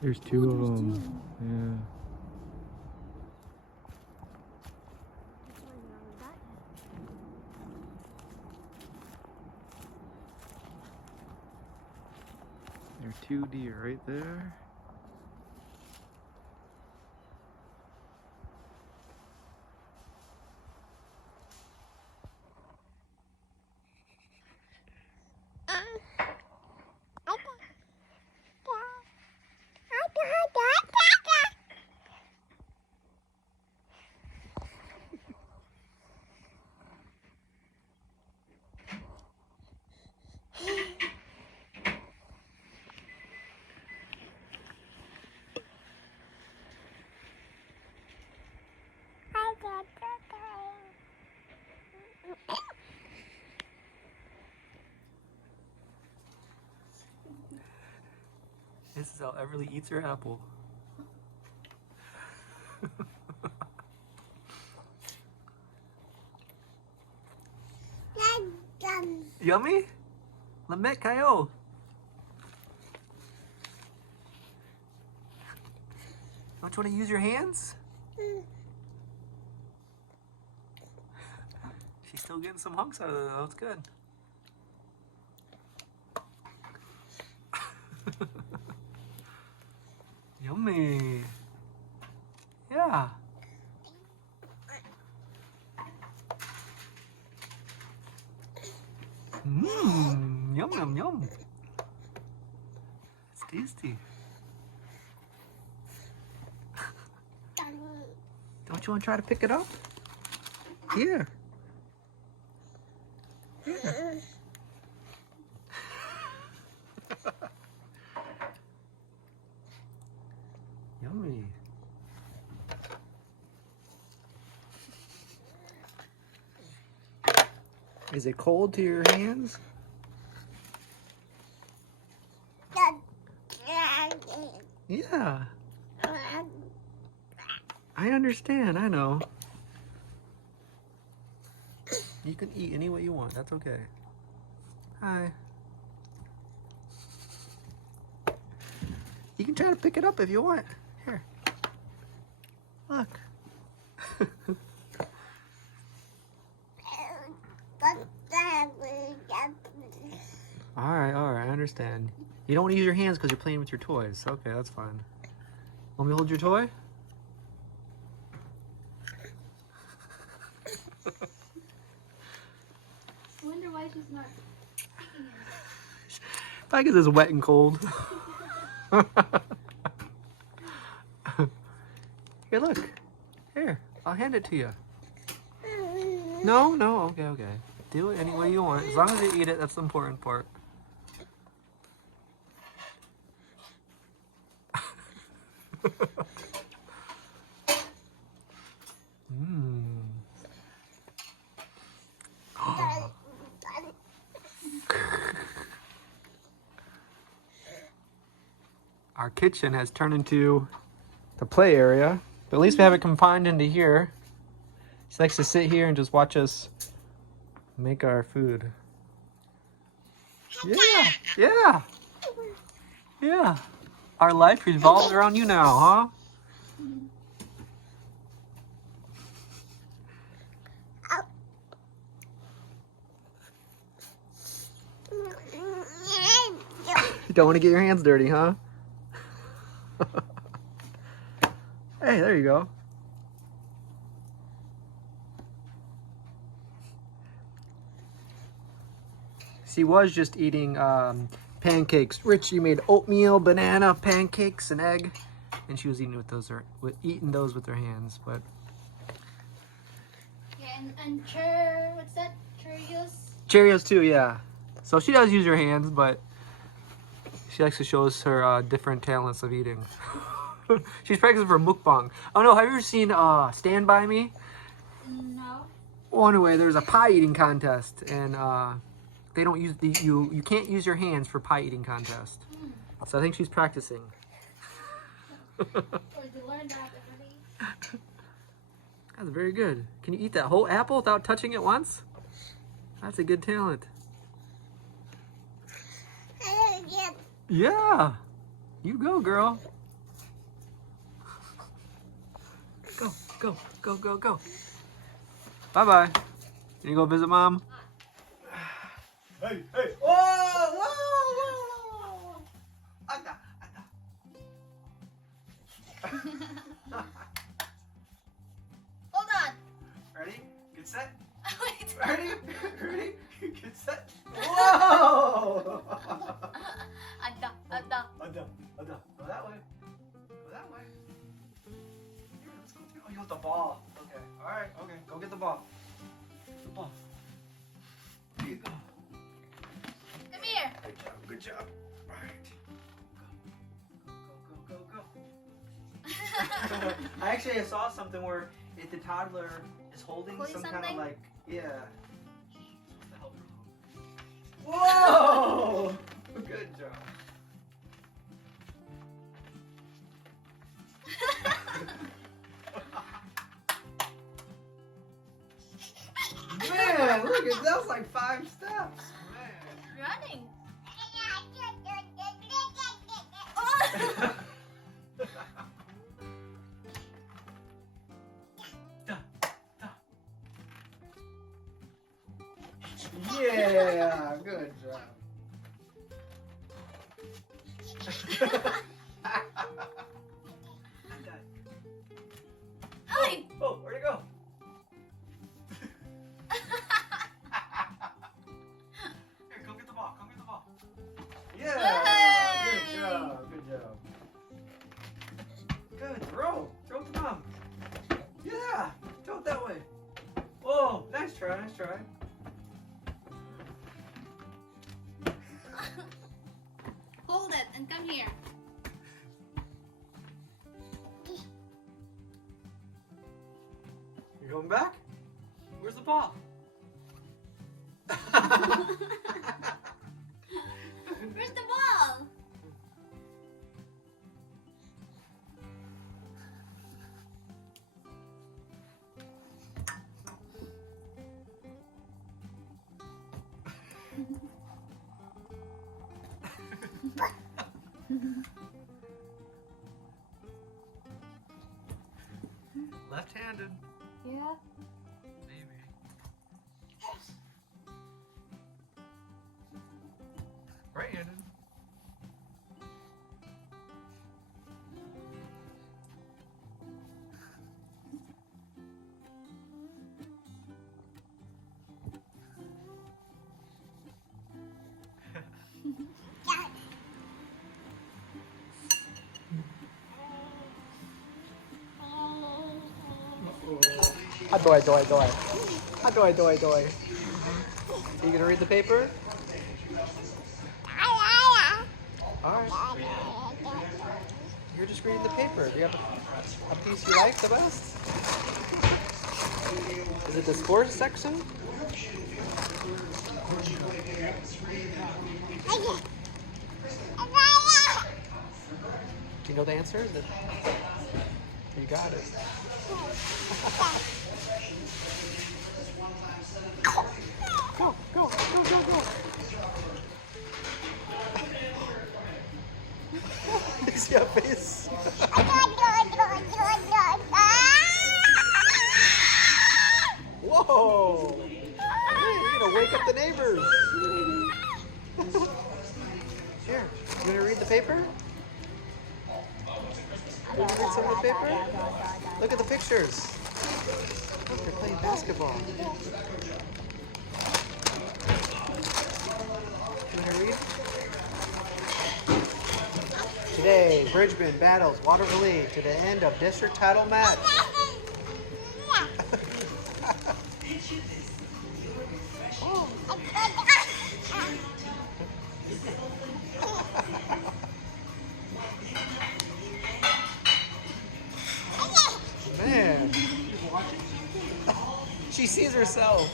There's two of them. Yeah. There are two deer right there. This is how Everly eats her apple. Yummy? Lamet kayo. Don't you want to use your hands? She's still getting some hunks out of it though. It's good. Yummy. Yeah. Mmm. Yum, yum, yum. It's tasty. Don't you want to try to pick it up? Here. Here. Yummy. Is it cold to your hands? Yeah. I understand, I know. You can eat any way you want, that's okay. Hi. You can try to pick it up if you want. Here. Look. Alright, I understand. You don't want to use your hands because you're playing with your toys. Okay, that's fine. Want me to hold your toy? I wonder why she's not taking it. Probably because it's wet and cold. Here, look. Here, I'll hand it to you. No, okay. Do it any way you want. As long as you eat it, that's the important part. Our kitchen has turned into the play area, but at least we have it confined into here. She likes to sit here and just watch us make our food. Yeah. Our life revolves around you now, huh? You don't want to get your hands dirty, huh? Hey, there you go. She was just eating pancakes. Rich, you made oatmeal, banana, pancakes, and egg, and she was eating with those with her hands. But Yeah, and what's that? Cheerios? Cheerios too, yeah. So she does use her hands, but she likes to show us her different talents of eating. She's practicing for mukbang. Oh no, have you ever seen Stand By Me? No. Well, anyway, there's a pie eating contest, and they don't use you can't use your hands for pie eating contest. So I think she's practicing. Or you learned that already? That's very good. Can you eat that whole apple without touching it once? That's a good talent. Yeah. You go, girl. Go, go, go, go, go. Bye-bye. Can you go visit Mom? Hey, hey. Whoa, whoa, whoa. Anda, anda. Hold on. Ready? Get set. Wait. Ready? Ready? Get set. Whoa! Ada, ada. Anda, anda. Go that way. Go that way. Here, let's go through. Oh, you want the ball. Okay. All right. Okay. Go get the ball. The ball. Here you go. Come here. Good job. Good job. All right. Go, go, go, go, go. Actually, I saw something where if the toddler is holding some kind of like, yeah. Whoa! Good job. Man, look at that was like 5 steps. Man. Running. Yeah, good job. Hey. Oh, where'd it go? Here, come get the ball. Come get the ball. Yeah. Hey. Good job. Good job. Good. Throw. Throw it to Mom. Yeah. Throw it that way. Oh, nice try. Nice try. Hold it and come here. You're going back? Where's the ball? Where's the ball? Left-handed. Yeah. Maybe. Right-handed. Adoy. Are you gonna read the paper? Alright. You're just reading the paper. Do you have a piece you like the best? Is it the sports section? Do you know the answer? You got it. Go. See your face? Whoa! You're gonna wake up the neighbors. Here, you gonna read the paper? You wanna read some of the paper? Look at the pictures. Look, they're playing basketball. You wanna read? Today, Bridgman battles Waterloo to the end of district title match. Man. She sees herself.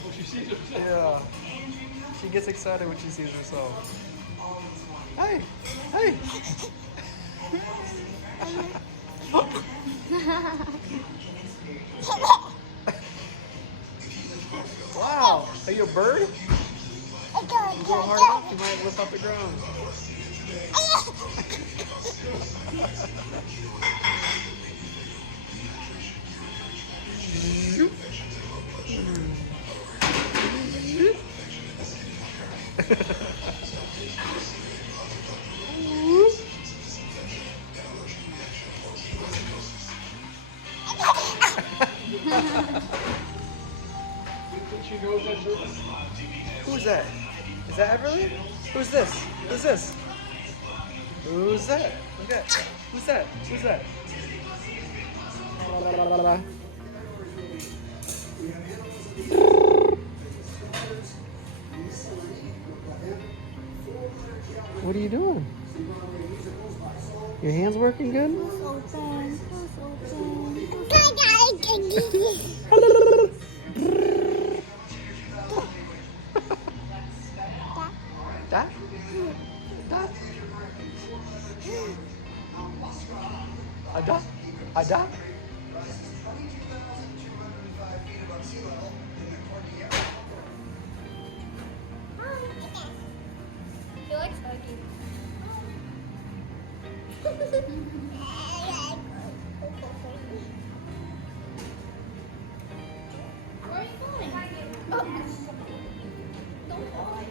Yeah. She gets excited when she sees herself. Hey! Wow! Are you a bird? You go hard enough, you might lift off the ground. Who's that? Is that Everly? Who's this? Who's this? Who's that? Look at that. Who's that? Who's that? What are you doing? Your hands working good? Open. Da? Da? Ada? Ada? He likes hugging. Where are you going? Oh. Don't fall.